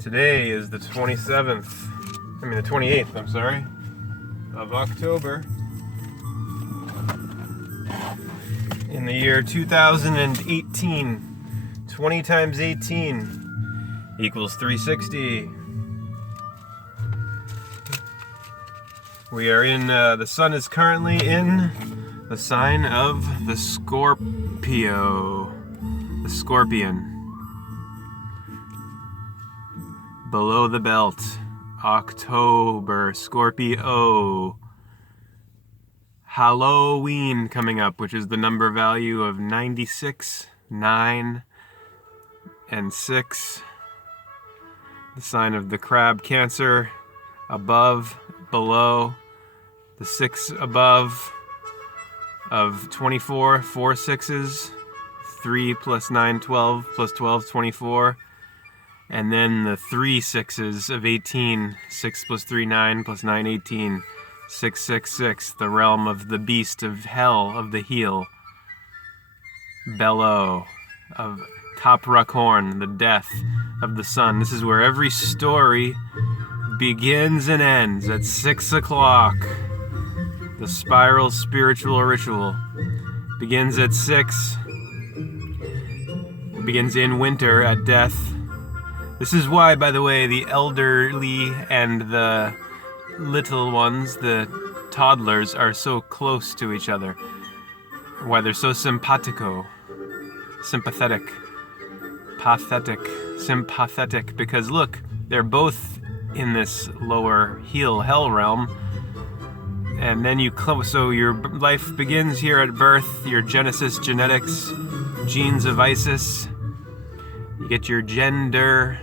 Today is the 28th, I'm sorry, of October in the year 2018. 20 times 18 equals 360. We are in, the sun is currently in the sign of the Scorpio, the Scorpion. Below the belt, October, Scorpio. Halloween coming up, which is the number value of 96, 9, and 6. The sign of the crab, Cancer, above, below, the 6 above of 24, 4 6s, 3 plus 9, 12, plus 12, 24. And then the 3 6s of 18, 6 plus 3, 9, plus 9, 18, 6, 6, 6, the realm of the beast of hell, of the heel. Bellow, of Capricorn, the death of the sun. This is where every story begins and ends at 6 o'clock. The spiral spiritual ritual begins at 6. It begins in winter at death. This is why, by the way, the elderly and the little ones, the toddlers, are so close to each other. Why they're so sympathetic, because look, they're both in this lower heel hell realm. And then so your life begins here at birth, your Genesis genetics, genes of Isis. You get your gender,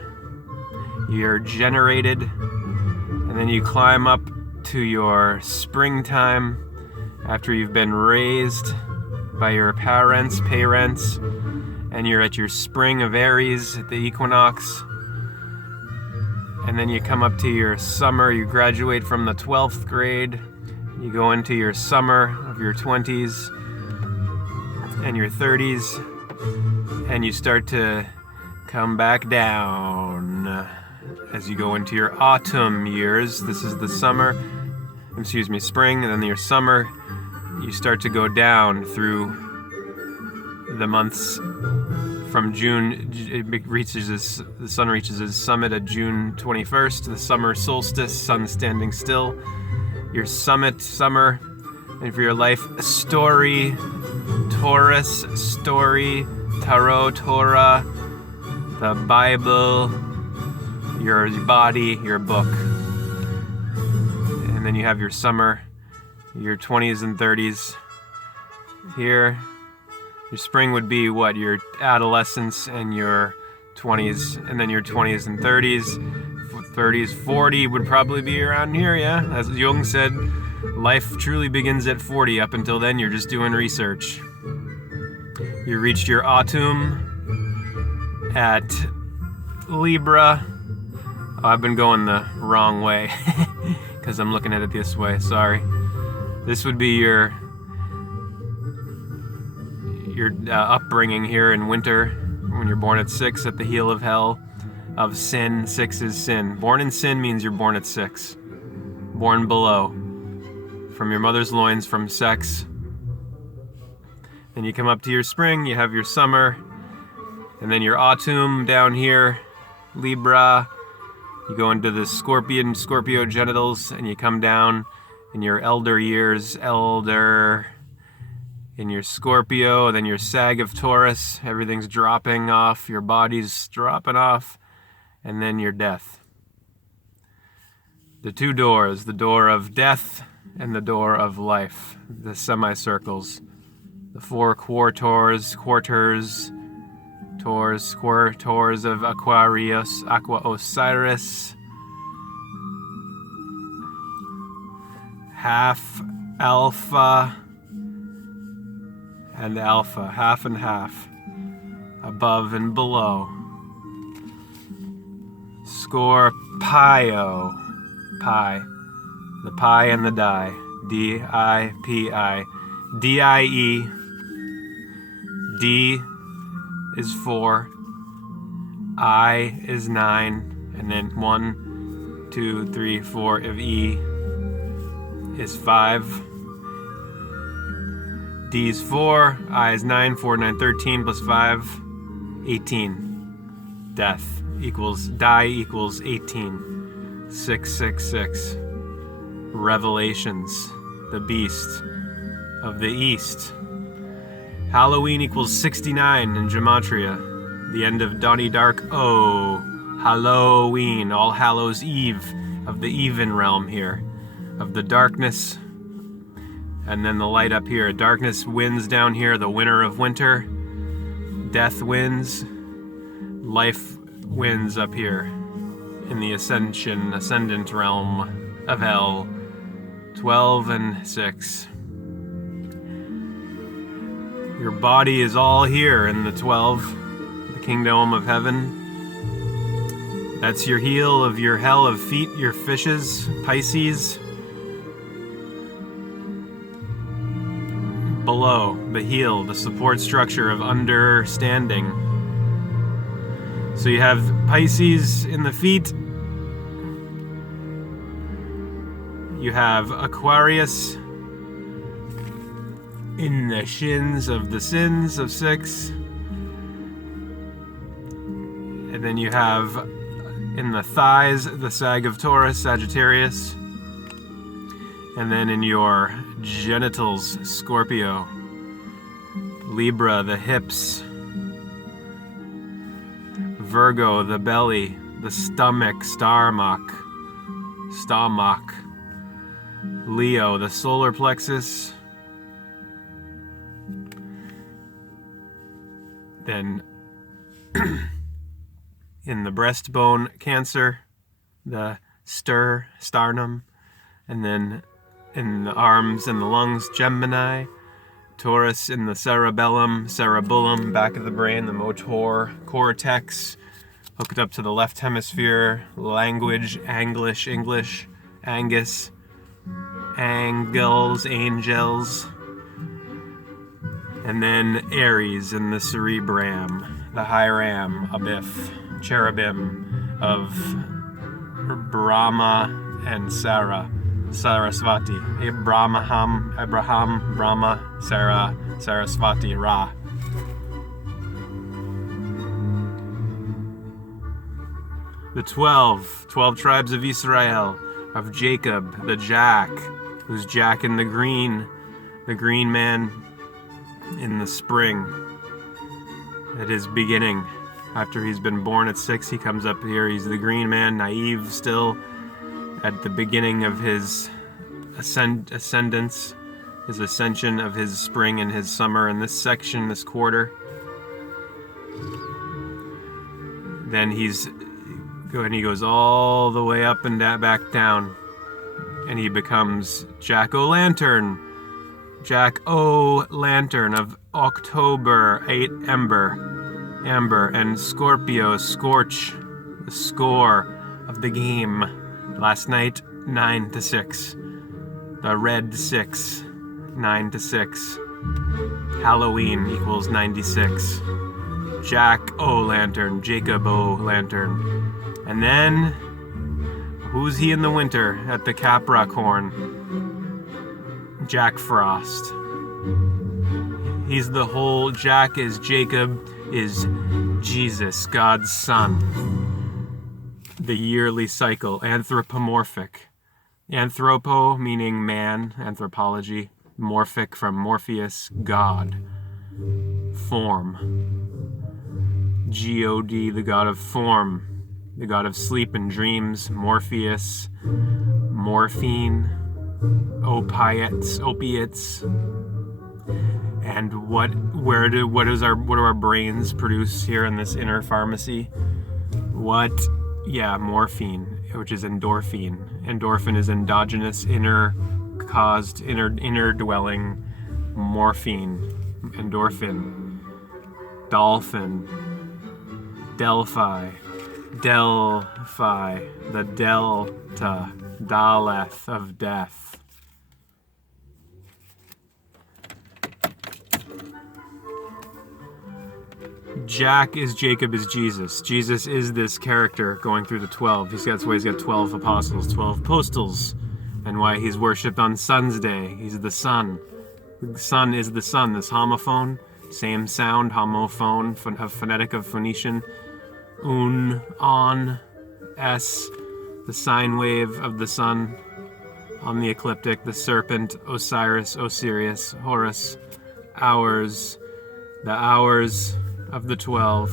you're generated, and then you climb up to your springtime after you've been raised by your parents, and you're at your spring of Aries at the equinox. And then you come up to your summer, you graduate from the 12th grade, you go into your summer of your 20s and your 30s, and you start to come back down as you go into your autumn years. This is the spring, and then your summer, you start to go down through the months from June. The sun reaches its summit at June 21st, the summer solstice, sun standing still. Your summer, and for your life story, Taurus story, Tarot, Torah, the Bible, your body, your book. And then you have your summer, your 20s and 30s. Here, your spring would be what? Your adolescence and your 20s, and then your 20s and 30s. 30s, 40 would probably be around here, yeah? As Jung said, life truly begins at 40. Up until then, you're just doing research. You reached your autumn at Libra. Oh, I've been going the wrong way because I'm looking at it this way, sorry. This would be your upbringing here in winter, when you're born at 6 at the heel of hell, of sin. 6 is sin. Born in sin means you're born at 6. Born below, from your mother's loins, from sex. Then you come up to your spring, you have your summer, and then your autumn down here, Libra. You go into the Scorpio genitals, and you come down in your elder years, in your Scorpio, then your Sag of Taurus, everything's dropping off, your body's dropping off, and then your death. The two doors, the door of death and the door of life, the semicircles, the 4 quarters of Aquarius, Aqua Osiris, half alpha and alpha, half and half, above and below. Scorpio, pi, the pi and the die, D-I-P-I, D-I-E, D is 4, I is 9, And then 1, 2, 3, 4 of E is 5. D is 4. I is 9. 4, 9, 13 plus 5, 18. Death equals, die equals 18. 6, 6, 6. Revelations, the beast of the east. Halloween equals 69 in Gematria. The end of Donnie Dark. Oh, Halloween, All Hallows Eve of the even realm here, of the darkness. And then the light up here. Darkness wins down here, the winter of winter. Death wins. Life wins up here in the ascendant realm of hell. 12 and 6. Your body is all here in the 12, the kingdom of heaven. That's your heel of your hell of feet, your fishes, Pisces. Below the heel, the support structure of understanding. So you have Pisces in the feet. You have Aquarius in the shins of the sins of 6. And then you have in the thighs the sag of Taurus, Sagittarius. And then in your genitals, Scorpio. Libra, the hips. Virgo, the belly, the stomach, stomach. Leo, the solar plexus. Then in the breastbone, Cancer, the sternum, and then in the arms and the lungs, Gemini, Taurus in the cerebellum, back of the brain, the motor cortex, hooked up to the left hemisphere, language, English, Angus, angels, and then Aries in the cerebrum, the Hiram, Abiff, cherubim of Brahma and Sarasvati, Abraham, Brahma, Sarasvati, Ra. The 12 tribes of Israel, of Jacob, the Jack, who's Jack in the green man in the spring. At his beginning, after he's been born at 6, he comes up here. He's the green man, naive still, at the beginning of his ascendance, his ascension of his spring and his summer in this section, this quarter. Then he goes all the way up and back down, and he becomes Jack-o'-lantern of October, 8 amber, and Scorpio, scorch, the score of the game last night, 9 to 6, the red 6, 9 to 6, Halloween equals 96, Jack-o'-lantern, Jacob-o'-lantern. And then, who's he in the winter at the Capricorn? Jack Frost. He's the whole, Jack is Jacob, is Jesus, God's son. The yearly cycle, anthropomorphic. Anthropo meaning man, anthropology. Morphic from Morpheus, God. Form. God, the god of form. The god of sleep and dreams, Morpheus, morphine, opiates, and what do our brains produce here in this inner pharmacy? Morphine, which is endorphin. Endorphin is endogenous, inner dwelling, morphine, endorphin, dolphin, Delphi, the delta, Daleth of death. Jack is Jacob is Jesus. Jesus is this character going through the 12. That's why he's got 12 apostles, 12 postals, and why he's worshipped on Sun's Day. He's the sun. The sun is the sun. This homophone, same sound, homophone, phonetic of Phoenician. Un, on, s, the sine wave of the sun. On the ecliptic, the serpent, Osiris, Osirius, Horus, hours, the hours of the 12,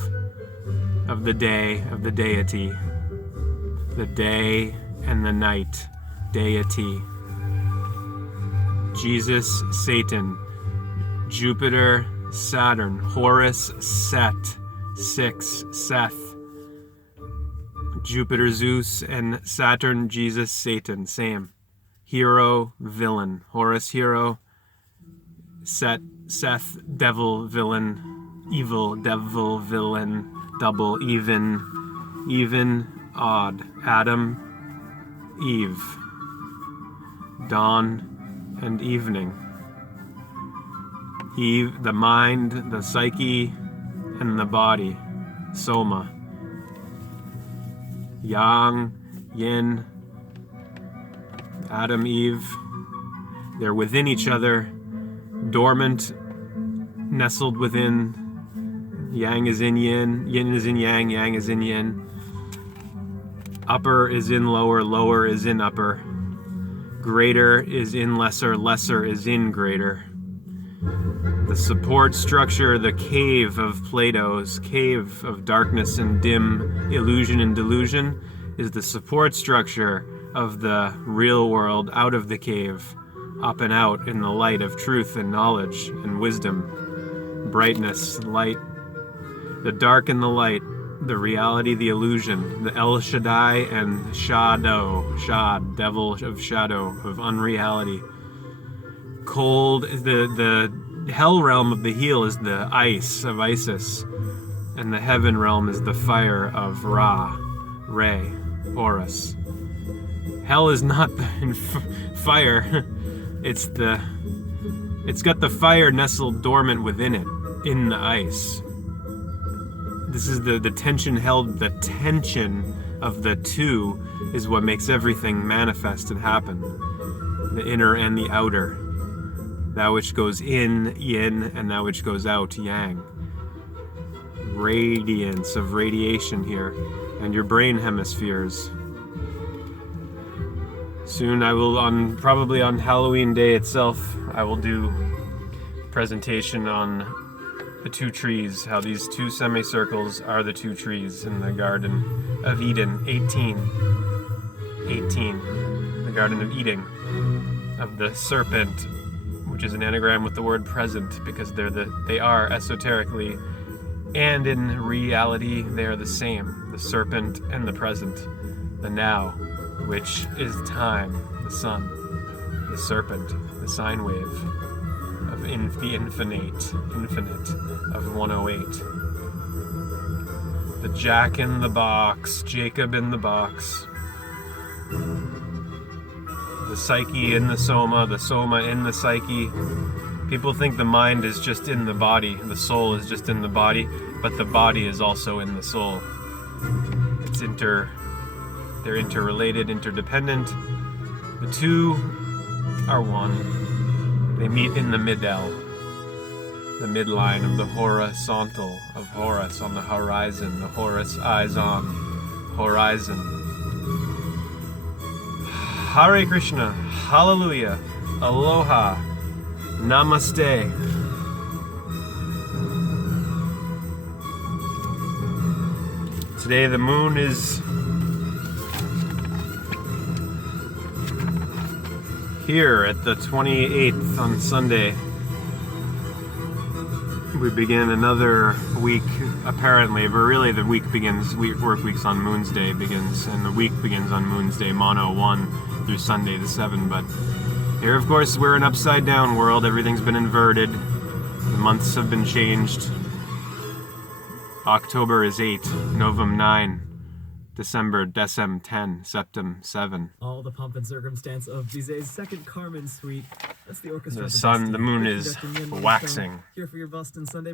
of the day, of the deity, the day and the night, deity. Jesus, Satan, Jupiter, Saturn, Horus, Set, 6, Seth, Jupiter, Zeus, and Saturn, Jesus, Satan, same. Hero, villain, Horus, hero, Set, Seth, devil, villain, evil, devil, villain, double, even, odd, Adam, Eve, dawn and evening, Eve, the mind, the psyche, and the body, soma, yang, yin, Adam, Eve, they're within each other, dormant, nestled within. Yang is in yin, yin is in yang, yang is in yin. Upper is in lower, lower is in upper. Greater is in lesser, lesser is in greater. The support structure, the cave of Plato's, cave of darkness and dim illusion and delusion, is the support structure of the real world out of the cave, up and out in the light of truth and knowledge and wisdom, brightness, light. The dark and the light, the reality, the illusion, the El Shaddai and shadow, Shad, devil of shadow, of unreality. Cold, the hell realm of the heel is the ice of Isis, and the heaven realm is the fire of Ra, Re, Horus. Hell is not the fire, it's got the fire nestled dormant within it, in the ice. This is the tension held, the tension of the two is what makes everything manifest and happen. The inner and the outer. That which goes in, yin, and that which goes out, yang. Radiance of radiation here, and your brain hemispheres. Soon I will, probably on Halloween Day itself, I will do a presentation on the two trees, how these two semicircles are the two trees in the Garden of Eden. 18, the Garden of Eden, of the serpent, which is an anagram with the word present, because they are esoterically and in reality they are the same, the serpent and the present, the now, which is time, the sun, the serpent, the sine wave of the infinite of 108. The Jack in the box, Jacob in the box. The psyche in the soma in the psyche. People think the mind is just in the body, the soul is just in the body, but the body is also in the soul. They're interrelated, interdependent. The two are one. They meet in the middle, the midline of the horizontal of Horus on the horizon, the Horus eyes on horizon. Hare Krishna, hallelujah, aloha, namaste. Today the moon is here at the 28th on Sunday. We begin another week, apparently, but really the week begins, work weeks on Moon's Day begins, and the week begins on Moon's Day, Mono 1 through Sunday the 7. But here, of course, we're an upside down world. Everything's been inverted. The months have been changed. October is 8, Novum 9, December, Decem 10, Septem 7. All the pomp and circumstance of Bizet's second Carmen suite. That's the orchestra. The sun, the moon is waxing. Here for your Boston Sunday.